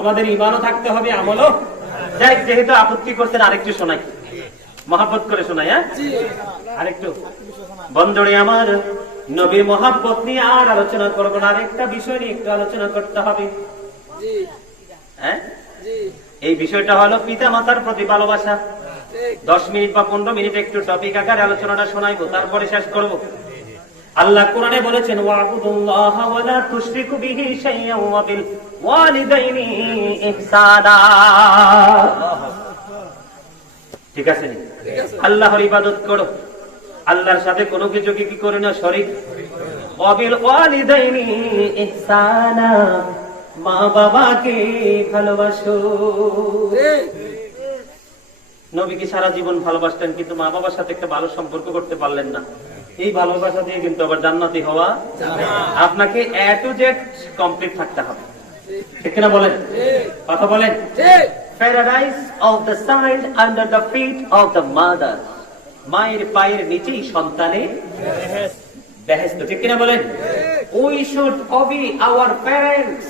আমাদের ইমানও থাকতে হবে আমলও। যাই যেহেতু আপত্তি করছেন আরেকটু শোনাই। মহাব্বত করে শোনাই হ্যাঁ? আরেকটু। বন্ধুরে আমার নবীর মহাব্বত নিয়ে আর আলোচনা করব না আরেকটা বিষয় নিয়ে একটু আলোচনা করতে হবে। হ্যাঁ? এই বিষয়টা হলো পিতা মাতার প্রতি ভালোবাসা। দশ মিনিট বা পনেরো মিনিট একটু টপিক আকারে আলোচনাটা শোনাইবো তারপরে শেষ করব। আল্লাহ কোরআনে বলেছেন ওয়াবুদুল্লাহ ওয়া লা তুশরিকু বিহি শাইয়্যান ওয়া বিল ওয়ালিদাইনি ইহসানা। ঠিক আছে? আল্লাহর ইবাদত করো। আল্লাহর সাথে কোনো কিছু কি করে না শরীক? অবিল ওয়ালিদাইনি ইহসানা। মা বাবাকে ভালোবাসো। নবীকে সারা জীবন ভালোবাসতেন কিন্তু মা বাবার সাথে একটা ভালো সম্পর্ক করতে পারলেন না। এই ভালোবাসা দিয়ে কিন্তু আবার জান্নাতি হওয়া আপনাকে এ টু জেড কমপ্লিট থাকতে হবে। ঠিক কিনা বলেন? কথা বলেন? Paradise of the under the feet of the mother মায়ের পায়ের নিচেই সন্তানের বেহেস্ত ঠিক কিনা বলেন? We should obey our parents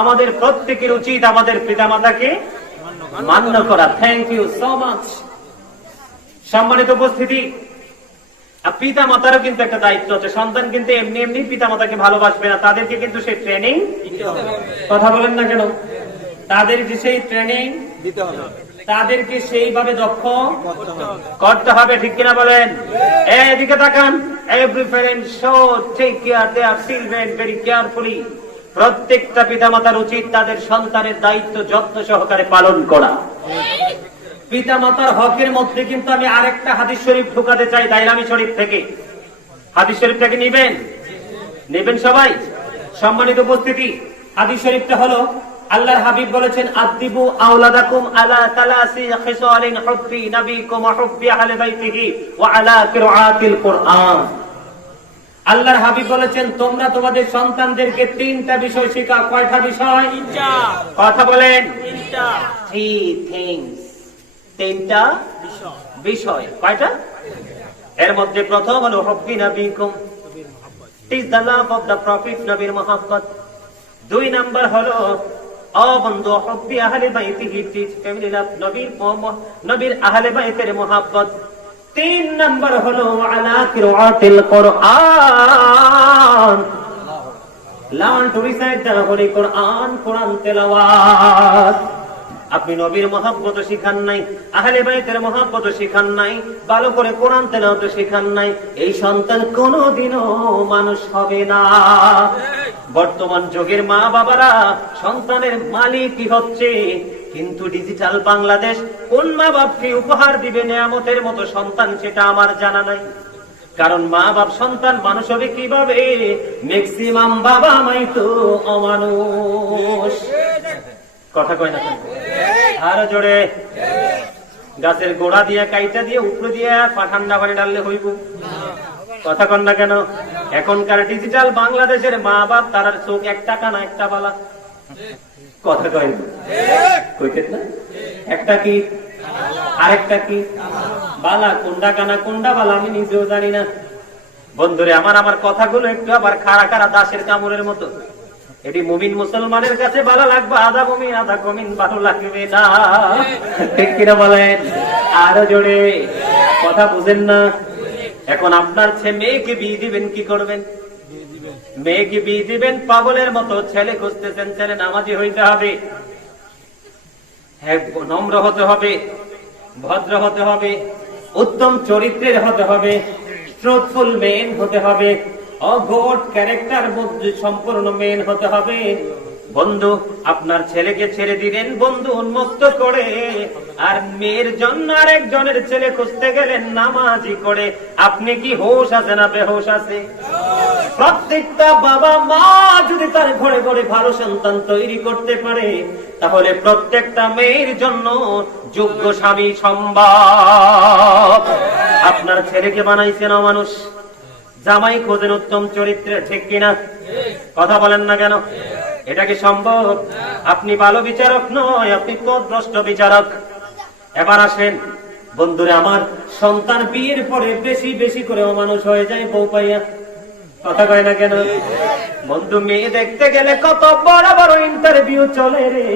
আমাদের প্রত্যেকের উচিত আমাদের পিতামাতাকে মান্য করা। থ্যাংক ইউ সো মাচ সম্মানিত উপস্থিতি। পিতা মাতারও কিন্তু একটা দায়িত্ব আছে। সন্তান কিন্তু এমনি এমনি পিতা মাতাকে ভালোবাসবে না। তাদেরকে কিন্তু সেই ট্রেনিং কথা বলেন না কেন? তাদের যে সেই ট্রেনিং দিতে হবে। তাদেরকে সেইভাবে দক্ষ করতে হবে। ঠিক কিনা বলেন? এদিকে তাকান। Every parent should take care their children very carefully প্রত্যেকটা পিতামাতার উচিত তাদের সন্তানের দায়িত্ব যত্ন সহকারে পালন করা। পিতামাতার হকের মধ্যে কিন্তু আমি আরেকটা হাদিস শরীফ ঢুকাতে চাই দাইরামি শরীফ থেকে। হাদিস শরীফটাকে নিবেন? নেবেন সবাই? সম্মানিত উপস্থিতি হাদিস শরীফটা হলো আল্লাহর হাবিব বলেছেন আদিবু আওলাদাকুম আলা তালাসি খিসালিন হুব্বি নবীকুম হুব্বি আহলি বাইতিহি ওয়া আলা কিরাআতিল কুরআন। আল্লাহর হাবিব বলেছেন তোমরা তোমাদের সন্তানদেরকে তিনটা বিষয় শেখাও। কয়টা বিষয়? কথা বলেন। থ্রি থিংস তিনটা বিষয়। কয়টা? এর মধ্যে প্রথম হলো, হব্বি নবীকুম is the love of the prophet নবীর মোহাম্মদ। দুই নাম্বার হলো অবন্ধু হব্বি আহলে বাইতিহি টিচ ফ্যামিলি লাভ নবীর নবীর আহলে বাইতের মোহাম্মদ। তিন নাম্বার হলো, আলা কিরাআতিল Quran. Learn to recite the holy Quran Quran তেলাওয়াত। আপনি নবীর মহাব্বত শিখান নাই, আহলে বাইতের মহাব্বত শিখান নাই, ভালো করে কোরআন তেলাওয়াত শিখান নাই, এই সন্তান কোনোদিনও মানুষ হবে না। বর্তমান যুগের মা বাবারা সন্তানের মালিকই হচ্ছে, কিন্তু ডিজিটাল বাংলাদেশ কোন মা বাপকে উপহার দিবে নেয়ামতের মতো সন্তান সেটা আমার জানা নাই। কারণ মা বাপ সন্তান মানুষ হবে কীভাবে? ম্যাক্সিমাম বাবা মাই তো অমানুষ। কথা কয় না? আরও জোরে গাছের গোড়া দিয়ে, কাইটা দিয়ে, উপরে দিয়ে, পা ঠান্ডা পানি ডাললে হইব। কথা কন না কেন? এখনকার ডিজিটাল বাংলাদেশের মা বাপ, তারার চোখ একটা কানা, একটা বালা। কথা কয় একটা কি? আরেকটা কি? বালা কোনটা কানা কোনটা বালা, আমি নিজেও জানি না। বন্ধুরে, আমার আমার কথাগুলো একটু আবার খাড়া খাড়া দাসের কামড়ের মতো। এটি মুমিন মুসলমানের কাছে ভালো লাগবে। আধা মুমিন আধা কমিন ভালো লাগবে না। ঠিক কিনা বলেন? আরও জোরে। কথা বুঝেন না। এখন আপনার ছেলে মেয়েকে বিয়ে দিবেন, কি করবেন? মেয়েকে বিয়ে দিবেন, পাগলের মতো ছেলে খুঁজতেছেন, ছেলে নামাজি হইতে হবে। হ্যাঁ নম্র হতে হবে, ভদ্র হতে হবে, উত্তম চরিত্রের হতে হবে ট্রুথফুল মেন হতে হবে। অগোট ক্যারেক্টার সম্পূর্ণ মেন হতে হবে। বন্ধু, আপনার ছেলেকে ছেড়ে দিলেন, বন্ধু উন্মুক্ত করে। আর মেয়ের জন্য আরেকজনের ছেলে খুঁজতে গেলেন, নামাজি করে। আপনি কি হোশ আছে না বেহোশ আছে? প্রত্যেকটা বাবা মা যদি তার ঘরে ঘরে ভালো সন্তান তৈরি করতে পারে, তাহলে প্রত্যেকটা মেয়ের জন্য যোগ্য স্বামী সম্ভব। আপনার ছেলেকে বানাইছেন মানুষ জামাই খোঁজেন উত্তম চরিত্রের ঠিক কিনা? কথা বলেন না কেন? এটা কি সম্ভব? আপনি ভালো বিচারক নয়, আপনি পদভ্রষ্ট বিচারক। এবার আসেন। বন্ধুরে, আমার সন্তান বিয়ের পরে বেশি বেশি করে অমানুষ হয়ে যায় বউ পাইয়া। কথা কয় না কেন? বন্ধু, মেয়ে দেখতে গেলে কত বড় বড় ইন্টারভিউ চলে রে।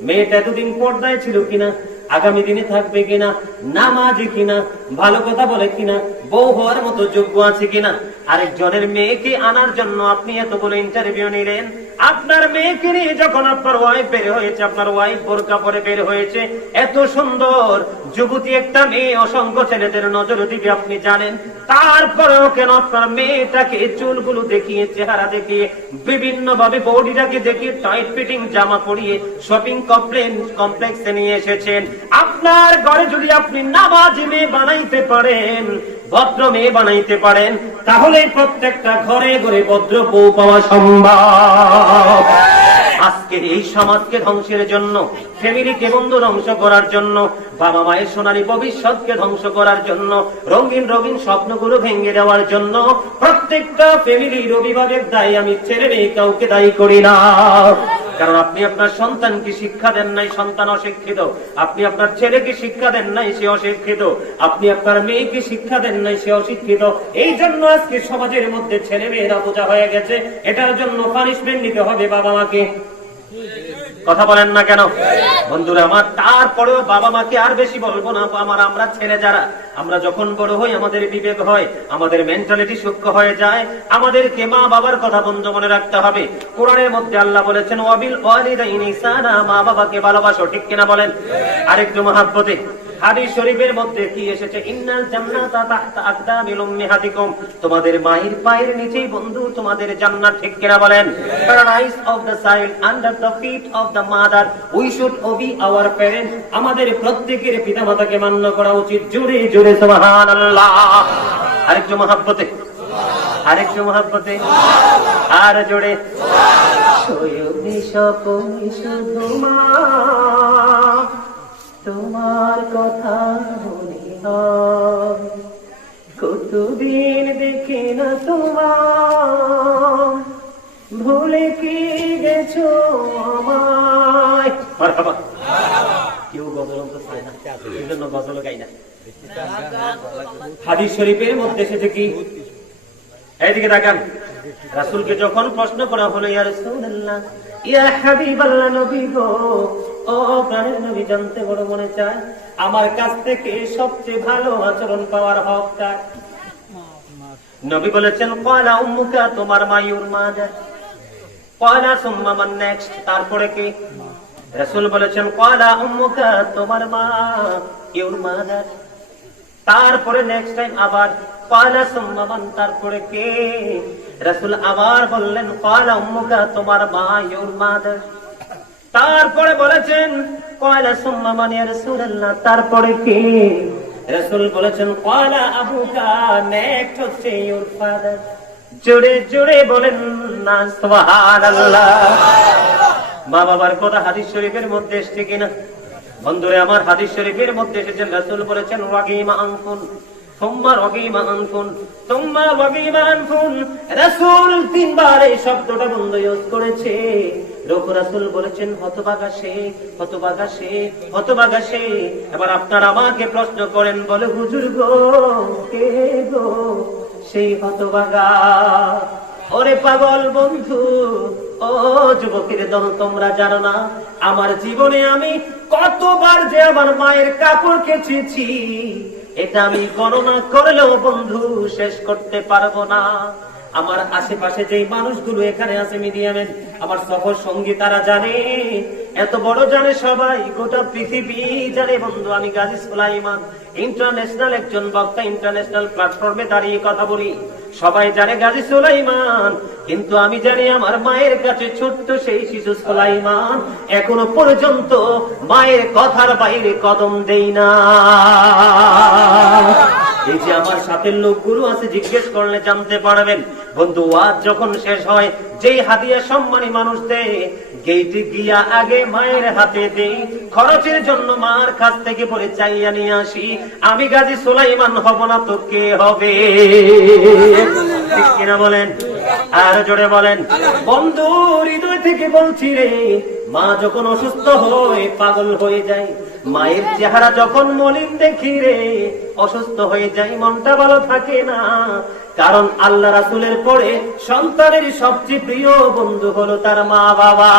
মেয়েটা এতদিন পর্দায় ছিল কিনা? আগামী দিনে থাকবে কিনা? নামাজি কিনা? ভালো কথা বলে কিনা? বউ হওয়ার মতো যোগ্য আছে কিনা? আরেকজনের মেয়েকে আনার জন্য আপনি এতগুলো ইন্টারভিউ নিলেন। আপনার মেয়েকে নিয়ে যখন আপনার ওয়াইফ বের হয়েছে, আপনার ওয়াইফ বোরকা পরে বের হয়েছে, এত সুন্দর, যুবতী একটা মেয়ে অসংখ্য ছেলেদের নজর দিবে, আপনি জানেন। তারপরেও কেন আপনার মেয়েটাকে চুলগুলো দেখিয়ে, চেহারা দেখিয়ে বিভিন্ন ভাবে বডিটাকে দেখিয়ে টাইট ফিটিং জামা পরিয়ে শপিং কমপ্লেন কমপ্লেক্সে নিয়ে এসেছেন। আপনার ঘরে যদি আপনি নামাজি মেয়ে বানাইতে পারেন, ভদ্র মেয়ে বানাইতে পারেন, তাহলে প্রত্যেকটা ঘরে ঘরে ভদ্র বউ পাওয়া সম্ভব। আজকের এই সমাজকে ধ্বংসের জন্য ফ্যামিলিকে বন্ধু ধ্বংস করার জন্য, বাবা মায়ের সোনালী ভবিষ্যৎকে ধ্বংস করার জন্য, রঙিন রঙিন স্বপ্নগুলো ভেঙে দেওয়ার জন্য, প্রত্যেকটা ফ্যামিলির অভিভাবক দায়ী আমি ছেড়ে মেয়ে কাউকে দায়ী করি না। কারণ আপনি আপনার সন্তানকে শিক্ষা দেন নাই, সন্তান অশিক্ষিত। আপনি আপনার ছেলেকে শিক্ষা দেন নাই, সে অশিক্ষিত। আপনি আপনার মেয়েকে শিক্ষা দেন নাই, সে অশিক্ষিত। এই জন্য আজকে সমাজের মধ্যে ছেলে মেয়েরা বোঝা হয়ে গেছে, এটার জন্য পানিশমেন্ট নিতে হবে বাবা মাকে। কথা বলেন না কেন? বন্ধুরা, আমার তারপরেও বাবা মাকে আর বেশি বলব না আমার আমরা ছেলে যারা, আমরা যখন বড় হই, আমাদের বিবেক হয়, আমাদের মেন্টালিটি সূক্ষ্ম হয়ে যায়, আমাদেরকে মা বাবার কথা বন্ধ মনে রাখতে হবে। কোরআনের মধ্যে আল্লাহ বলেছেন ওয়াবিল ওয়ালিদাইনি সানা মা বাবাকে ভালোবাসো, ঠিক কিনা বলেন? আরেকটু মহাব্বতে। হাদিস শরীফের মধ্যে কি এসেছে? ইন্নাল জান্নাতা তাহতা আকদামিল উম্মিহাতিকুম তোমাদের মায়ের পায়ের নিচেই বন্ধু তোমাদের জান্নাত, ঠিক কিনা বলেন? Paradise of the child under the feet of the mother we should obey our parents আমাদের প্রত্যেকের পিতামাতাকে মান্য করা উচিত। জোরে জোরে, সুবহানাল্লাহ। আরেকটু মহাব্বতে। আরেকটু মহাব্বতে। আর জোরে। শয়নে স্বপনে শুধু মা তোমার কথা মনে হয়। কতদিন দেখে না তোমার? ভুলে কি গেছো আমায়? কেউ গজল তো চায় না। এই জন্য গজল গাই না। হাদিস শরীফের মধ্যে এসেছে কি? এইদিকে তাকান। রাসূলকে যখন প্রশ্ন করা হলো, ইয়া রাসূলুল্লাহ, ইয়া হাবিবাল্লাহ নবী গো, ও প্রাণের নবী, জানতে বড় মনে চায়, আমার কাছ থেকে সবচেয়ে ভালো আচরণ পাওয়ার হকটা নবী বলেছেন, কয়লা উম্মুকা, তোমার মায়ুর মা যায় কয়লা, সুম্মা মান নেক্সট। তারপরে কি? রাসূল বলেছেন, কয়লা উম্মুকা, তোমার মা ইউর মা যায় তারপরে নেক্সট টাইম আবার কয়লা সুম্মান তারপরে কে? রাসূল আবার বললেন কয়লা উম্মুকা, তোমার মা ইউর মাদার তারপরে বলেছেন কয়লা সুম্মান ইয়া রাসূলুল্লাহ, তারপরে কে? রাসূল বলেছেন কয়লা আবুকা নেক্সট হচ্ছে ইউর ফাদার জোরে জোরে বলেন না, সুবহানাল্লাহ। মা বাবার কথা হাদিস শরীফের মধ্যে এসছে কিনা? বন্ধুরে, আমার হাদিস শরীফের মধ্যে এসেছেন রাসূল বলেছেন, ওয়াগিমা আনকুন তোমরা রগিমা আনকুন তোমরা রগিমা আনকুন রাসূল তিনবার এই শব্দটা বন্ধ ইউজ করেছে। রূপ রাসূল বলেছেন হতভাগা সে হতভাগা সে হতভাগা সে। এবার আপনারা আমাকে প্রশ্ন করেন, বলে, হুজুর গো, কে গো? সেই হতবাগা? ওরে পাগল বন্ধু ও যুবকের দল, তোমরা জানো না, আমার জীবনে আমি কতবার যে আমার মায়ের কাপড় কেচেছি, এটা আমি গণনা করলেও বন্ধু শেষ করতে পারব না। আমার আশেপাশে যেই মানুষগুলো এখানে আছে মিডিয়ামে, আমার সফর সঙ্গী তারা জানে, এত বড় জানে সবাই, গোটা পৃথিবী জানে বন্ধু, আমি গাজী সুলাইমান ইন্টারন্যাশনাল একজন বক্তা ইন্টারন্যাশনাল প্ল্যাটফর্মে দাঁড়িয়ে কথা বলি। সবাই জানে গাজী সুলাইমান, কিন্তু আমি জানি আমার মায়ের কাছে ছোট্ট সেই শিশু সুলাইমান, এখনও পর্যন্ত মায়ের কথার বাইরে কদম দেই না। এই যে আমার সাথে লোকগুলো আছে, জিজ্ঞেস করলে জানতে পারবেন। বন্ধু, আজ যখন শেষ হয়, যেই হাদিয়া সম্মানী মানুষ দেয় গিয়া আগে মায়ের হাতে দেই, খরচের জন্য মার কাছ থেকে পরে চাইয়া নিয়ে আসি, আমি গাজী সুলাইমান হব না তো কে হবে? বলেন? আর জোরে বলেন। বন্ধু, হৃদয় থেকে বলছি রে, মা যখন অসুস্থ হয়ে পাগল হয়ে যায়, মায়ের চেহারা যখন মলিন দেখি রে, অসুস্থ হয়ে যায়, মনটা ভালো থাকে না। কারণ আল্লাহ রাসুলের পরে সন্তানের সবচেয়ে প্রিয় বন্ধু হলো তার মা বাবা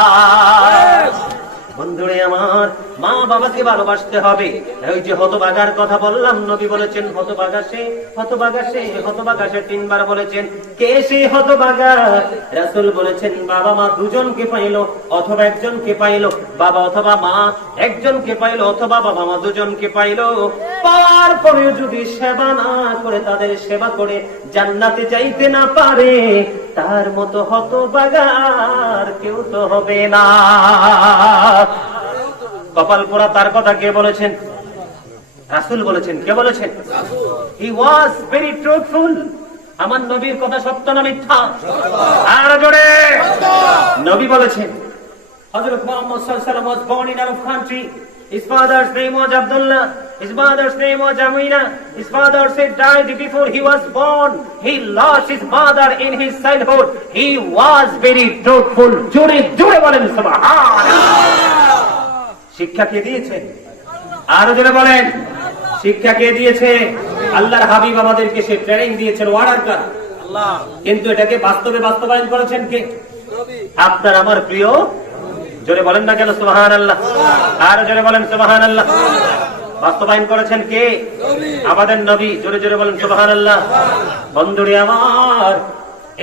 বন্ধুরে আমার মা বাবাকে ভালোবাসতে হবে। ওই যে হতবাগার কথা বললাম, নবী বলেছেন হতবাগা সে হতবাগা সে হতবাগা সে তিনবার বলেছেন, কে সে হতবাগা রাসূল বলেছেন, বাবা মা দুজনকে পাইলো, অথবা একজনকে পাইলো, বাবা অথবা মা, একজনকে পাইলো, অথবা বাবা মা দুজনকে পাইলো। পাওয়ার পরে যদি সেবা না করে তাদের সেবা করে জান্নাতে যাইতে না পারে, তার মতো হত বাগার কেউ তো হবে না। কপাল পোড়া তার কথা কে বলেছেন? রাসুল বলেছেন, কে বলেছেন? হি ওয়াজ ভেরি ট্রুথফুল আমার নবীর কথা সত্য না মিথ্যা? আর জোরে। নবী বলেছেন, হযরত মুহাম্মদ সাল্লাল্লাহু আলাইহি ওয়াসাল্লাম was born in Arab country his father's name was Abdullah his mother's name was Amina. His father said died before he was born. He lost his mother in his childhood. He was very truthful জোরে জোরে বলেন শিক্ষা কে দিয়েছে? আরও জোরে বলেন। শিক্ষা কে দিয়েছে? আল্লাহর হাবিব আমাদেরকে সে ট্রেনিং দিয়েছেন ওয়ার্ডার কার। কিন্তু এটাকে বাস্তবে বাস্তবায়ন করেছেন কে? আপনার আমার প্রিয়? জোরে বলেন না কেন সুবাহান আল্লাহ আর জোরে বলেন সুবাহান আল্লাহ বাস্তবায়ন করেছেন কে? আমাদের নবী, জোরে জোরে বলেন সুবাহান আল্লাহ বন্ধুরে আমার,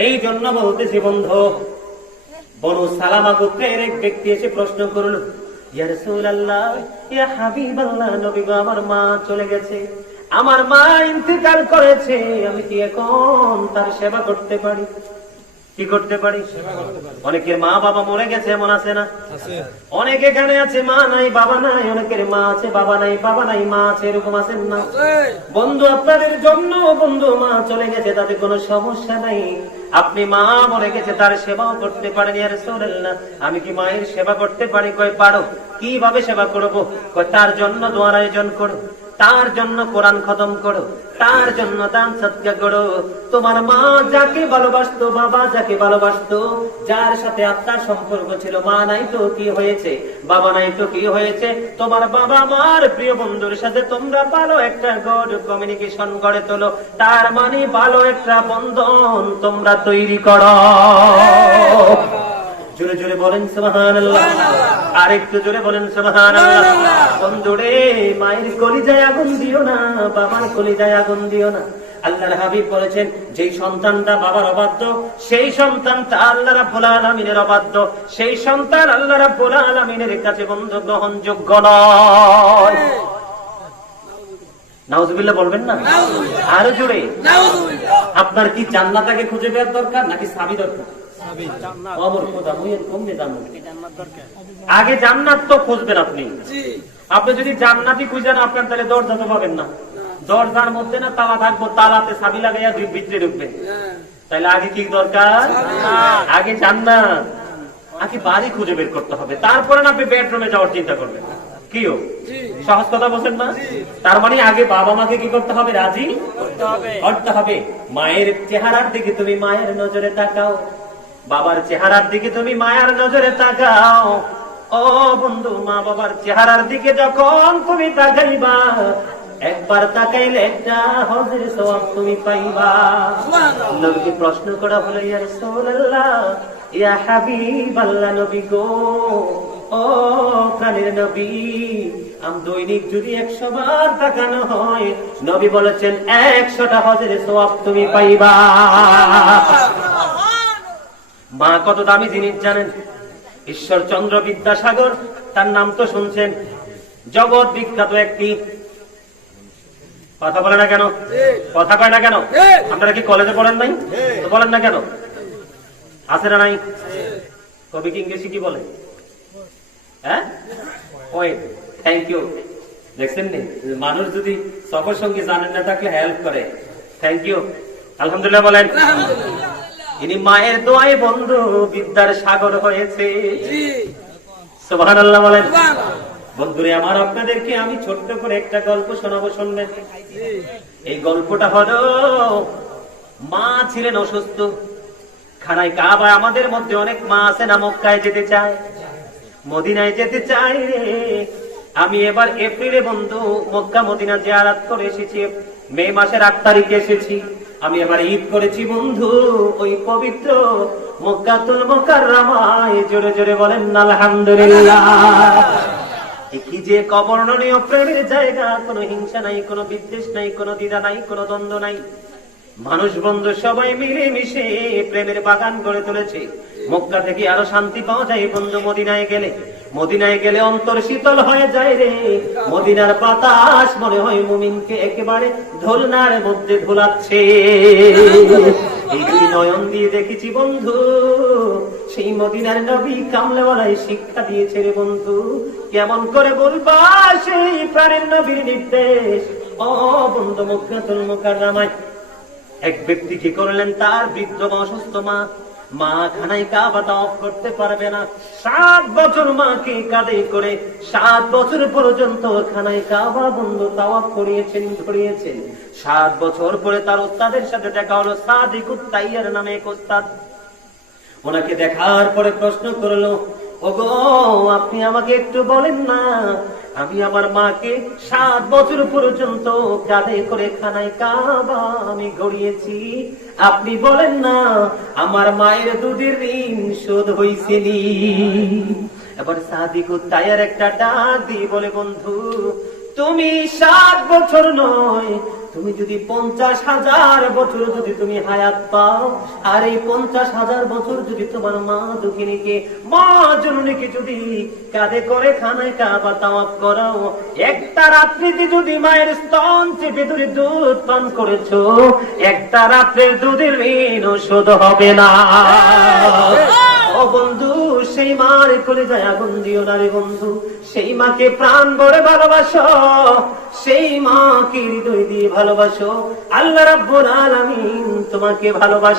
এই জন্য বলতেছি বন্ধু বড় সালামা গোত্রের এক ব্যক্তি এসে প্রশ্ন করল আমার মা চলে গেছে। আমার মা ইন্তেকাল করেছে, আমি কি এখন তার সেবা করতে পারি? কি করতে পারি? অনেকের মা বাবা মরে গেছে, এমন আছে না? অনেক এখানে আছে, মা নাই, বাবা নাই, অনেকের মা আছে, বাবা নাই বাবা নাই, মা আছে, এরকম আছেন না? বন্ধু, আপনাদের জন্য বন্ধু, মা চলে গেছে, তাতে কোনো সমস্যা নাই। আপনি মা মরে গেছে, তার সেবাও করতে পারেন ইয়ার রাসূলুল্লাহ। আমি কি মায়ের সেবা করতে পারি? কই পারো। কীভাবে সেবা করব? তার জন্য দোয়ার আয়োজন করো। তার জন্য কোরআন খতম করো তার জন্য দান সৎকা করো। তোমার মা যাকে ভালোবাসতো বাবা যাকে ভালোবাসতো যার সাথে আপনার সম্পর্ক ছিল মা নাই তো কি হয়েছে বাবা নাই তো কি হয়েছে। তোমার বাবা মার প্রিয় বন্ধুর সাথে তোমরা ভালো একটা গড কমিউনিকেশন গড়ে তোলো। তার মানে ভালো একটা বন্ধন তোমরা তৈরি করো। জোরে জোরে বলেন সুবহানাল্লাহ। আর একটু জোরে বলেন বন্ধুরে মায়ের কলিজায় আগুন দিও না বাবার কলিজায় আগুন দিও না। আল্লাহর হাবিব বলেছেন যেই সন্তানটা বাবার অবাধ্য সেই সন্তানটা আল্লাহ রাব্বুল আলামিনের অবাধ্য। সেই সন্তান আল্লাহ রাব্বুল আলামিনের কাছে বন্ধু গ্রহণযোগ্য নয়। নাউজুবিল্লাহ বলবেন না? আরও জোরে। নাউজুবিল্লাহ। আপনার কি জান্নাতাকে খুঁজে দেওয়ার দরকার নাকি সাবি দরকার? অমর খোদা মুইয়ের কমবে জানো আগে জান্নাত তো খুঁজবেন আপনি। আপনি যদি জান্নাতি খুঁজেন আপনার তাহলে দরজা তো পাবেন না। দরজার মধ্যে না তালা থাকব তালাতে সাবি লাগাইয়া দুই ভিতরে ঢুকবেন হ্যাঁ তাহলে আগে কি দরকার? আগে জান্নাত। আগে বাড়ি খুঁজে বের করতে হবে। তারপরে না আপনি বেডরুমে যাওয়ার চিন্তা করবেন। কিও সহজ কথা বলছেন না? তার মানে আগে বাবা মাকে কি করতে হবে? রাজি? করতে হবে। মায়ের চেহারার দিকে তুমি মায়ের নজরে তাকাও। বাবার চেহারার দিকে তুমি মায়ার নজরে তাকাও। ও বন্ধু মা বাবার চেহারার দিকে যখন তুমি তাকাইবা একবার তাকাইলে একটা হজের সওয়াব তুমি পাইবা। নবীকে প্রশ্ন করা হলো ইয়া রাসূলুল্লাহ ইয়া হাবিবাল্লাহ নবী গো ও প্রাণের নবী আমি দৈনিক যদি একশো বার তাকানো হয় নবী বলেছেন একশোটা হজের সওয়াব তুমি পাইবা। মা কত দামি জিনিস জানেন? ঈশ্বরচন্দ্র বিদ্যাসাগর, তার নাম তো শুনছেন। জগৎ বিখ্যাত একটি কথা বলে না কেন? কথা কয় না কেন? আপনারা কি কলেজে পড়েন নাই? বলেন না কেন? আছে না নাই? কবি কি ইংলিশে কি বলে? হ্যাঁ? ইউ দেখছেন নি? মানুষ যদি সফর সঙ্গে জানেন না থাকলে হেল্প করে। থ্যাংক ইউ আলহামদুলিল্লাহ বলেন। ইনি মায়ের দোয়ায় বন্ধু বিদ্যার সাগর হয়েছে। জি। সুবহানাল্লাহ বলেন। বন্ধুরে আমার আপনাদেরকে আমি ছোট্ট করে একটা গল্প শোনাবো শুনবেন? এই গল্পটা হলো মা ছিলেন অসুস্থ। খানায় কাবা আমাদের মধ্যে অনেক মা আছে না মক্কায় যেতে চায়। মদিনায় যেতে চাই রে। আমি এবার এপ্রিলে বন্ধু মক্কা মদিনা জিয়ারাত করে এসেছি। মে মাসের আট তারিখে এসেছি। আমি এবার ঈদ করেছি, বন্ধু। ওই পবিত্র মক্কাতুল মোকাররমায়। জোরে জোরে বলেন, আলহামদুলিল্লাহ। কি যে কবর্ণনীয় প্রেমের জায়গা। কোনো হিংসা নাই, কোনো বিদ্বেষ নাই, কোনো দ্বিধা নাই, কোনো দ্বন্দ্ব নাই। মানুষ, বন্ধু, সবাই মিলে মিশে প্রেমের বাগান গড়ে তুলেছে। মক্কা থেকে আরও শান্তি পাওয়া যায়, বন্ধু, মদিনায় গেলে। মদিনায় গেলে অন্তর শীতল হয়ে যায় রে। মদিনার বাতাস মনে হয় মুমিনকে একেবারে ধুলনার মধ্যে ধুলাচ্ছে নয়ন দিয়ে দেখেছি বন্ধু, সেই মদিনার নবী কামলেওয়ালাই শিক্ষা দিয়েছে রে বন্ধু, কেমন করে বলবা সেই প্রাণের নবীর নির্দেশ। ও বন্ধু মুখাতুল মুকাররামায়, এক ব্যক্তি কি করলেন? তার বৃদ্ধ অসুস্থ মা মা খানায় কাবা অফ করতে পারবে না। সাত বছর মাকে করে, সাত বছর পর্যন্ত কাবা বন্ধু তাওয়াফ করিয়েছেন সাত বছর পরে তার সাথে দেখা হলো সাদিকুত তাইয়ার নামে এক ওনাকে দেখার পরে প্রশ্ন করল, ওগো, আপনি আমাকে একটু বলেন না আমি আমার মাকে সাত বছর পর্যন্ত কাঁধে করে খানায় কাবা আমি গড়িয়েছি। আপনি বলেন না, আমার মায়ের দুধের ঋণ শোধ হয়েছে নি এবার সাদিকু তাইয়ার একটা ডাক দিয়ে বলে, বন্ধু, তুমি সাত বছর নয় তুমি যদি পঞ্চাশ হাজার বছর যদি তুমি হায়াত পাও, আর এই পঞ্চাশ হাজার বছর যদি তোমার মা দুঃখিনীকে, মা জননীকে যদি কাঁধে করে খানায় কাবা তাওয়াপ করাও, একটা রাত্রিতে যদি মায়ের স্তন চেপে ধরে দুধ পান করেছ, একটা রাত্রের দুধের ঋণ শোধ হবে না। ও বন্ধু, সেই মার কোলে যায় আগুন দিও না রে বন্ধু, সেই মাকে প্রাণ ভরে ভালোবাসো। সেই মা কি হৃদয় দিয়ে ভালোবাসো। আল্লাহ রাব্বুল আলামিন তোমাকে ভালোবাসো।